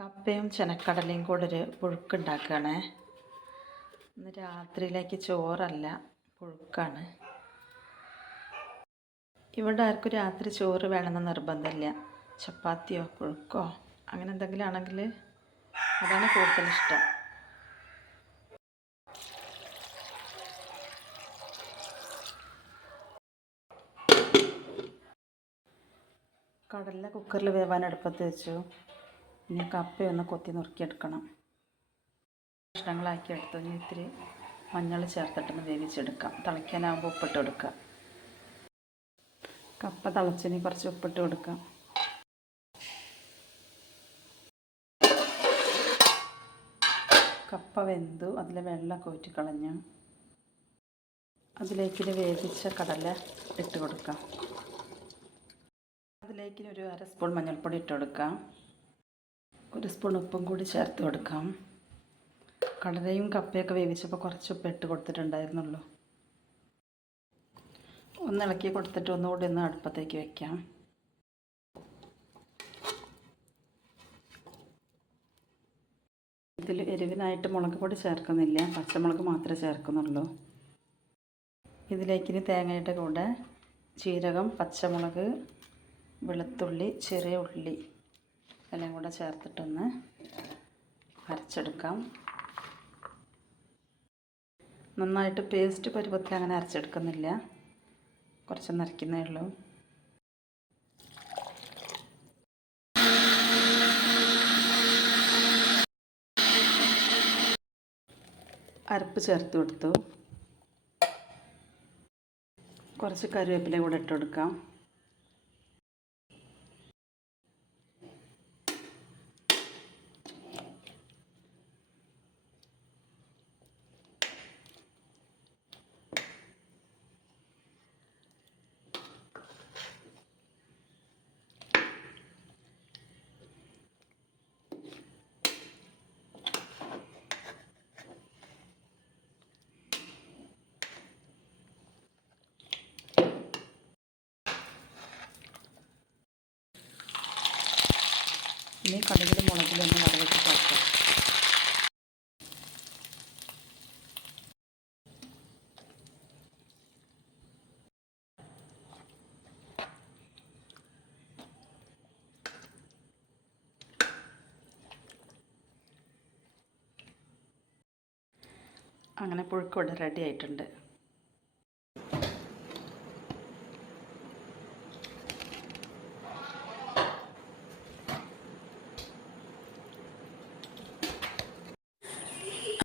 കപ്പയും ചെനക്കടലയും കൂടെ ഒരു പുഴുക്കുണ്ടാക്കുകയാണേ. ഇന്ന് രാത്രിയിലേക്ക് ചോറല്ല പുഴുക്കാണ്. ഇവിടെ ആർക്കും രാത്രി ചോറ് വേണമെന്ന് നിർബന്ധമില്ല. ചപ്പാത്തിയോ പുഴുക്കോ അങ്ങനെ എന്തെങ്കിലും ആണെങ്കിൽ അതാണ് കൂടുതൽ ഇഷ്ടം. കടല കുക്കറിൽ വേവാൻ അടുപ്പത്ത് വെച്ചു. ഇനി കപ്പയൊന്ന് കൊത്തി നുറുക്കിയെടുക്കണം. കഷ്ണങ്ങളാക്കി എടുത്തു ഇനി ഇത്തിരി മഞ്ഞൾ ചേർത്തിട്ടൊന്ന് വേവിച്ചെടുക്കാം. തിളയ്ക്കാനാകുമ്പോൾ ഉപ്പിട്ട് കൊടുക്കാം. കപ്പ തിളച്ചിനി കുറച്ച് ഉപ്പിട്ട് കൊടുക്കാം. കപ്പ വെന്തു. അതിൽ വെള്ളമൊക്കെ ഊറ്റിക്കളഞ്ഞു അതിലേക്ക് വേവിച്ച കടല ഇട്ട് കൊടുക്കാം. അതിലേക്ക് ഒരു അര സ്പൂൺ മഞ്ഞൾപ്പൊടി ഇട്ട് കൊടുക്കാം. ഒരു സ്പൂൺ ഉപ്പും കൂടി ചേർത്ത് കൊടുക്കാം. കടലയും കപ്പയൊക്കെ വേവിച്ചപ്പോൾ കുറച്ച് ഉപ്പ് ഇട്ട് കൊടുത്തിട്ടുണ്ടായിരുന്നുള്ളൂ. ഒന്ന് ഇളക്കി കൊടുത്തിട്ട് ഒന്നുകൂടി ഒന്ന് അടുപ്പത്തേക്ക് വെക്കാം. ഇതിൽ എരിവിനായിട്ട് മുളക് പൊടി ചേർക്കുന്നില്ല. പച്ചമുളക് മാത്രമേ ചേർക്കുന്നുള്ളൂ. ഇതിലേക്ക് തേങ്ങയുടെ കൂടെ ജീരകം പച്ചമുളക് വെളുത്തുള്ളി ചെറിയ ഉള്ളി എല്ലാം കൂടെ ചേർത്തിട്ടൊന്ന് അരച്ചെടുക്കാം. നന്നായിട്ട് പേസ്റ്റ് പരുവത്തിൽ അങ്ങനെ അരച്ചെടുക്കുന്നില്ല. കുറച്ചൊന്ന് അരയ്ക്കുന്നേ ഉള്ളൂ. അരപ്പ് ചേർത്ത് കൊടുത്തു. കുറച്ച് കറിവേപ്പില കൂടെ ഇട്ട് കൊടുക്കാം. ഇനി കടുകിലും മുളകിലും ഒന്ന് വറവിട്ട് ചേർക്കാം അങ്ങനെ പുഴുക്ക് റെഡി ആയിട്ടുണ്ട്.